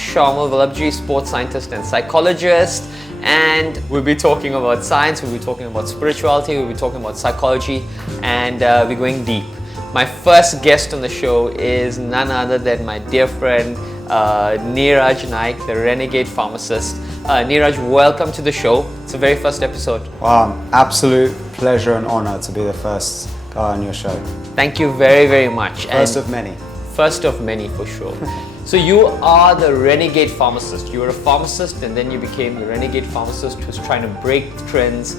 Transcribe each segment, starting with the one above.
Shayamal, Vallabhji, sports scientist and psychologist, and we'll be talking about science, we'll be talking about spirituality, we'll be talking about psychology, and we're going deep. My first guest on the show is none other than my dear friend Niraj Naik, the renegade pharmacist. Niraj, welcome to the show. It's the very first episode. Wow, absolute pleasure and honor to be the first guy on your show. Thank you very, very much. First of many. First of many, for sure. So you are the renegade pharmacist. You were a pharmacist and then you became the renegade pharmacist who's trying to break trends.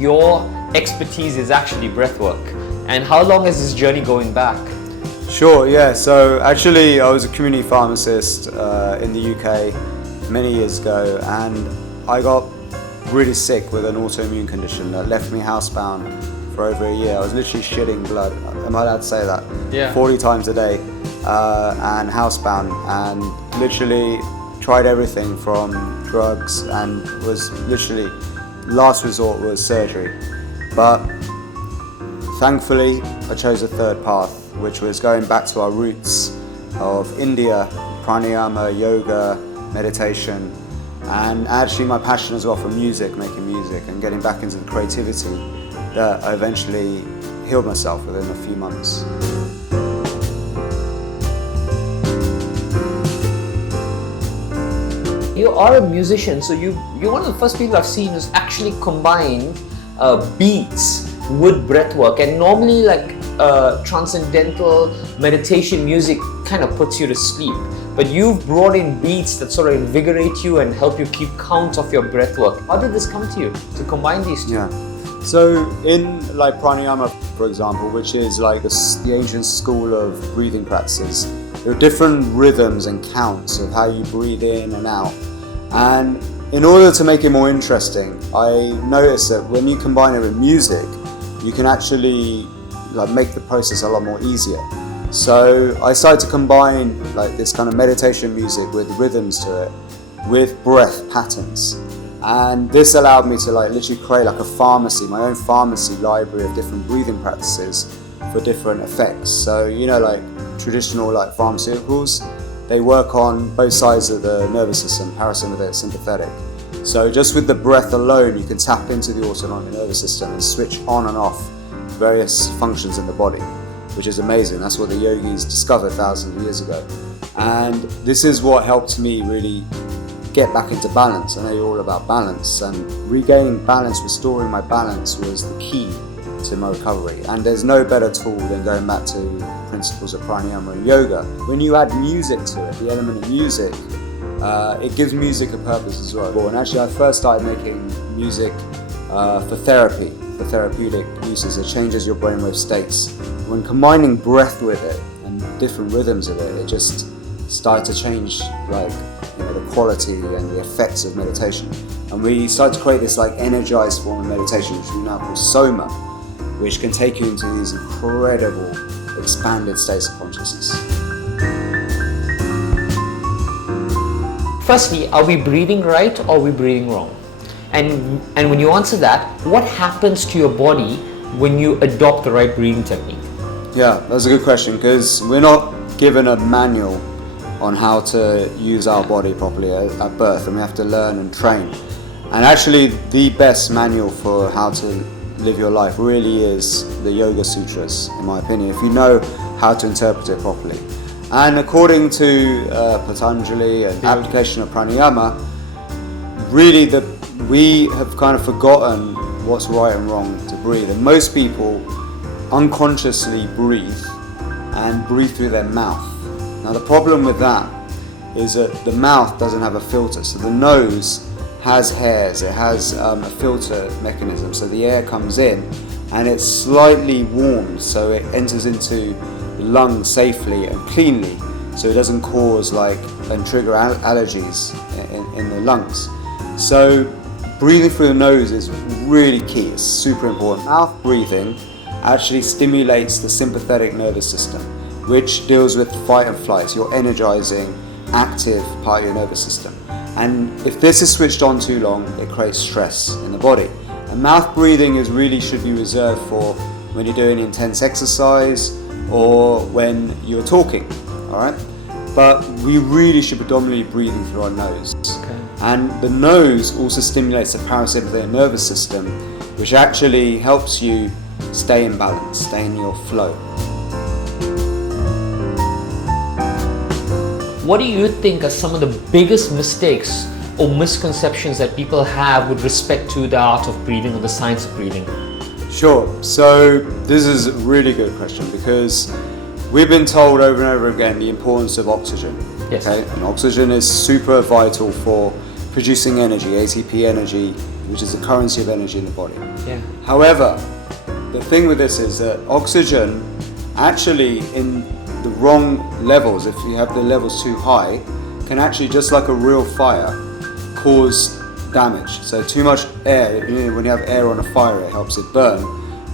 Your expertise is actually breathwork. And how long is this journey going back? Sure, yeah. So actually I was a community pharmacist in the UK many years ago, and I got really sick with an autoimmune condition that left me housebound for over a year. I was literally shitting blood, am I allowed to say that? Yeah. 40 times a day, and housebound, and literally tried everything from drugs, and was literally, last resort was surgery. But thankfully I chose a third path, which was going back to our roots of India, Pranayama, yoga, meditation, and actually my passion as well for music, making music and getting back into the creativity that I eventually healed myself within a few months. You are a musician, so you're one of the first people I've seen who's actually combined beats with breathwork. And normally, like transcendental meditation music kind of puts you to sleep, but you've brought in beats that sort of invigorate you and help you keep count of your breathwork. How did this come to you to combine these two? Yeah. So in like pranayama, for example, which is like the ancient school of breathing practices, there are different rhythms and counts of how you breathe in and out. And in order to make it more interesting, I noticed that when you combine it with music, you can actually like make the process a lot more easier. So I started to combine like this kind of meditation music with rhythms to it, with breath patterns. And this allowed me to like literally create like a pharmacy, my own pharmacy library of different breathing practices for different effects. So, you know, like traditional like pharmaceuticals, they work on both sides of the nervous system, parasympathetic, sympathetic. So just with the breath alone, you can tap into the autonomic nervous system and switch on and off various functions in the body, which is amazing. That's what the yogis discovered thousands of years ago. And this is what helped me really get back into balance. I know you're all about balance, and regaining balance, restoring my balance was the key to my recovery. And there's no better tool than going back to principles of pranayama and yoga. When you add music to it, the element of music, it gives music a purpose as well. And actually I first started making music for therapy, for therapeutic uses. It changes your brainwave states. When combining breath with it and different rhythms of it, it just started to change like, you know, the quality and the effects of meditation. And we started to create this like energized form of meditation, which we now call SOMA, which can take you into these incredible expanded states of consciousness. Firstly, are we breathing right or are we breathing wrong? And when you answer that, what happens to your body when you adopt the right breathing technique? Yeah, that's a good question, because we're not given a manual on how to use our body properly at birth, and we have to learn and train. And actually the best manual for how to live your life really is the Yoga Sutras, in my opinion, if you know how to interpret it properly. And according to Patanjali and application of pranayama, really we have kind of forgotten what's right and wrong to breathe. And most people unconsciously breathe and breathe through their mouth. Now the problem with that is that the mouth doesn't have a filter. So the nose has hairs, it has a filter mechanism. So the air comes in and it's slightly warmed, so it enters into the lungs safely and cleanly, so it doesn't cause like and trigger allergies in the lungs. So breathing through the nose is really key, it's super important. Mouth breathing actually stimulates the sympathetic nervous system, which deals with fight and flight, so you're energizing active part of your nervous system. And if this is switched on too long, it creates stress in the body. And mouth breathing should be reserved for when you're doing intense exercise or when you're talking, all right? but we really should predominantly be breathing through our nose. Okay. And the nose also stimulates the parasympathetic nervous system, which actually helps you stay in balance, stay in your flow. What do you think are some of the biggest mistakes or misconceptions that people have with respect to the art of breathing or the science of breathing? Sure. So this is a really good question, because we've been told over and over again the importance of oxygen. Yes. Okay? And oxygen is super vital for producing energy, ATP energy, which is the currency of energy in the body. Yeah. However, the thing with this is that oxygen actually in the wrong levels, if you have the levels too high, can actually, just like a real fire, cause damage. So too much air, when you have air on a fire, it helps it burn.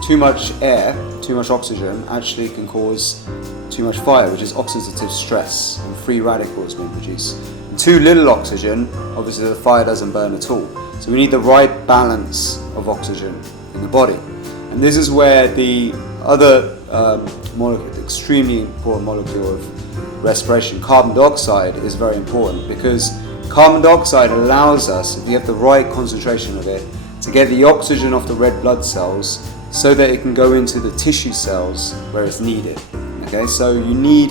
Too much air, too much oxygen actually can cause too much fire, which is oxidative stress and free radicals being produced. And too little oxygen, obviously the fire doesn't burn at all. So we need the right balance of oxygen in the body. And this is where the other molecule, the extremely important molecule of respiration, carbon dioxide, is very important, because carbon dioxide allows us, if you have the right concentration of it, to get the oxygen off the red blood cells so that it can go into the tissue cells where it's needed. Okay, so you need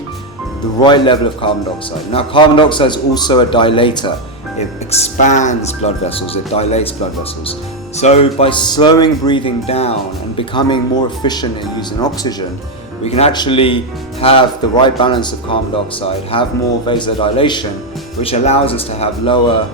the right level of carbon dioxide. Now, carbon dioxide is also a dilator. It expands blood vessels, it dilates blood vessels. So by slowing breathing down and becoming more efficient in using oxygen, we can actually have the right balance of carbon dioxide, have more vasodilation, which allows us to have lower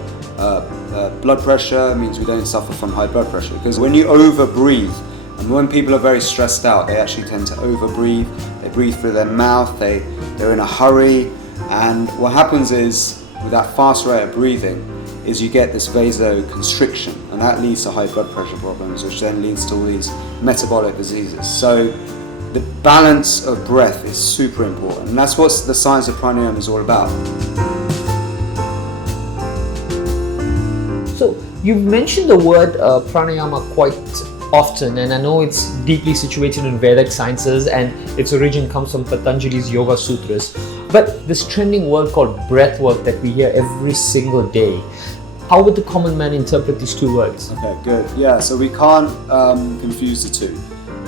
blood pressure. Means we don't suffer from high blood pressure. Because when you over breathe, and when people are very stressed out, they actually tend to over breathe. They breathe through their mouth, they're in a hurry, and what happens is, with that fast rate of breathing, is you get this vasoconstriction, and that leads to high blood pressure problems, which then leads to all these metabolic diseases. So the balance of breath is super important, and that's what the science of pranayama is all about. So you've mentioned the word pranayama quite often, and I know it's deeply situated in Vedic sciences and its origin comes from Patanjali's Yoga Sutras. But this trending word called breathwork that we hear every single day, how would the common man interpret these two words? Okay, good. Yeah, so we can't confuse the two.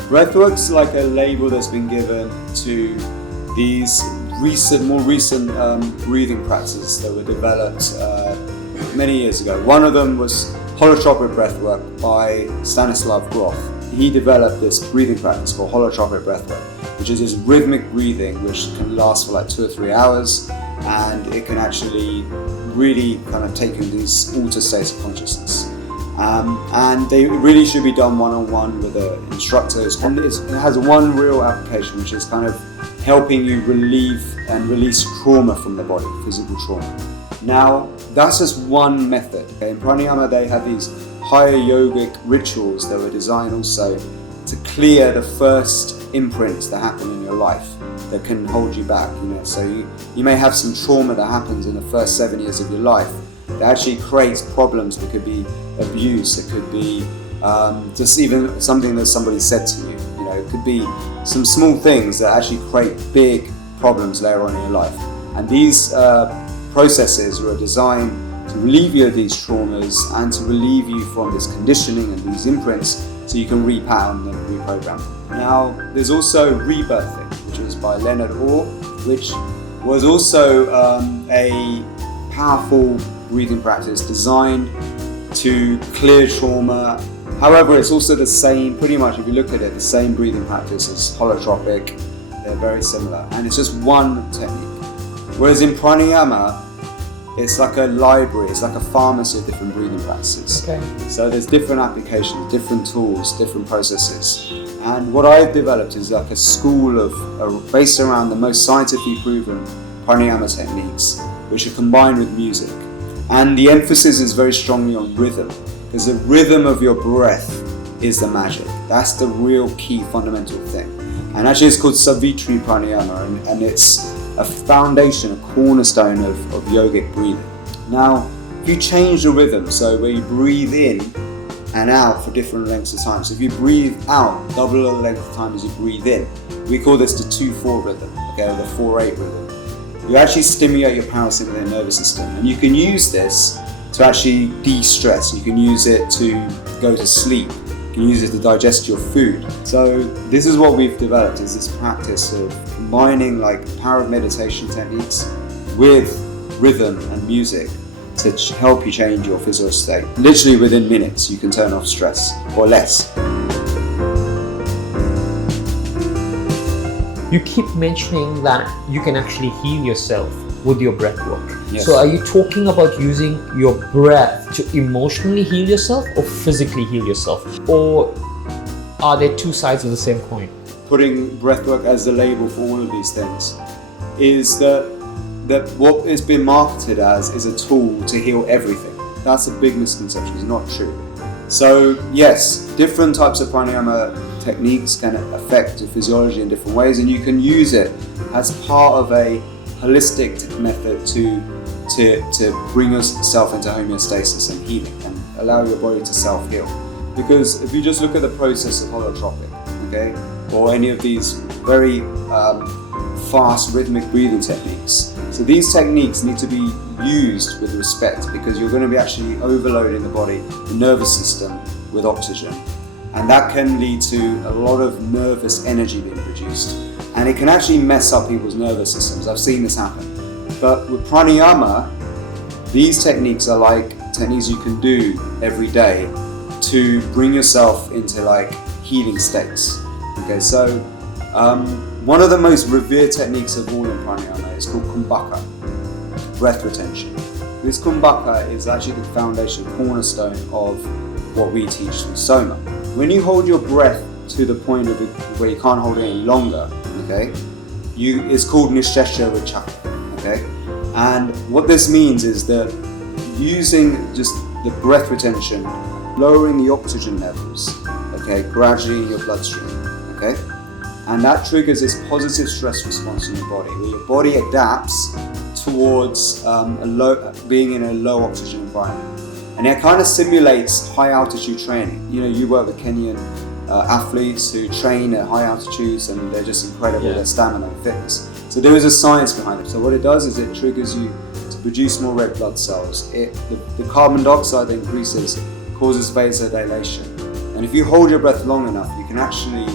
Breathwork's like a label that's been given to these more recent breathing practices that were developed many years ago. One of them was holotropic breathwork by Stanislav Grof. He developed this breathing practice called holotropic breathwork, which is this rhythmic breathing which can last for like 2 or 3 hours, and it can actually really kind of take you into these altered states of consciousness. And they really should be done one-on-one with the instructors. And it has one real application, which is kind of helping you relieve and release trauma from the body, physical trauma. Now, that's just one method. Okay? In pranayama, they have these higher yogic rituals that were designed also to clear the first imprints that happen in your life that can hold you back. So you may have some trauma that happens in the first 7 years of your life that actually creates problems. That could be abuse, it could be just even something that somebody said to you. It could be some small things that actually create big problems later on in your life. And these processes were designed to relieve you of these traumas and to relieve you from this conditioning and these imprints, so you can repattern and reprogram. Now, there's also rebirthing, which was by Leonard Orr, which was also a powerful breathing practice designed to clear trauma. However, it's also the same, pretty much if you look at it, the same breathing practice as holotropic. They're very similar, and it's just one technique. Whereas in pranayama, it's like a library, it's like a pharmacy of different breathing practices. Okay. So there's different applications, different tools, different processes. And what I've developed is like a school of, based around the most scientifically proven pranayama techniques, which are combined with music. And the emphasis is very strongly on rhythm, because the rhythm of your breath is the magic. That's the real key fundamental thing. And actually it's called Savitri Pranayama, and it's a foundation, a cornerstone of yogic breathing. Now, if you change the rhythm, so where you breathe in and out for different lengths of time. So if you breathe out double the length of time as you breathe in, we call this the 2-4 rhythm, okay, or the 4-8 rhythm. you actually stimulate your parasympathetic nervous system, and you can use this to actually de-stress. You can use it to go to sleep. You can use it to digest your food. So this is what we've developed, is this practice of combining like power of meditation techniques with rhythm and music to help you change your physical state. Literally within minutes you can turn off stress, or less. You keep mentioning that you can actually heal yourself with your breath work. Yes. So are you talking about using your breath to emotionally heal yourself or physically heal yourself? Or are there two sides of the same coin? Putting breathwork as the label for all of these things is that what it's been marketed as is a tool to heal everything. That's a big misconception. It's not true. So yes, different types of pranayama techniques can affect the physiology in different ways, and you can use it as part of a holistic method to bring yourself into homeostasis and healing and allow your body to self-heal. Because if you just look at the process of holotropic, okay, or any of these very fast rhythmic breathing techniques, so these techniques need to be used with respect, because you're going to be actually overloading the body, the nervous system, with oxygen. And that can lead to a lot of nervous energy being produced. And it can actually mess up people's nervous systems. I've seen this happen. But with pranayama, these techniques are like techniques you can do every day to bring yourself into like healing states. Okay, so one of the most revered techniques of all in pranayama is called kumbhaka, breath retention. This kumbhaka is actually the foundation, cornerstone of what we teach through SOMA. When you hold your breath to the point of where you can't hold it any longer, okay, it's called nishesha vichaka, okay? And what this means is that using just the breath retention, lowering the oxygen levels, okay, gradually in your bloodstream, okay? And that triggers this positive stress response in your body, where your body adapts towards being in a low oxygen environment. And it kind of simulates high altitude training. You know, you work with Kenyan athletes who train at high altitudes, and they're just incredible, their stamina and fitness. So there is a science behind it. So what it does is it triggers you to produce more red blood cells. The carbon dioxide that increases causes vasodilation. And if you hold your breath long enough, you can actually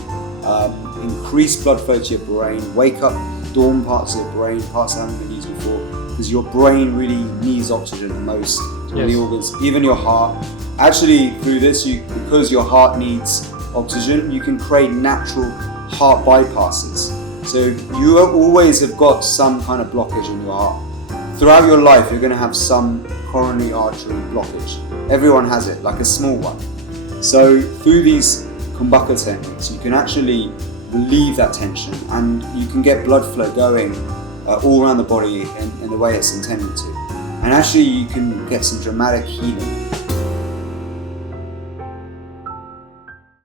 increase blood flow to your brain, wake up dormant parts of your brain, parts that haven't been used before, because your brain really needs oxygen the most. The organs, even your heart. Actually, through this, because your heart needs oxygen, you can create natural heart bypasses. So you always have got some kind of blockage in your heart. Throughout your life, you're going to have some coronary artery blockage. Everyone has it, like a small one. So through these kumbhaka techniques, you can actually relieve that tension, and you can get blood flow going all around the body in the way it's intended to. And actually you can get some dramatic healing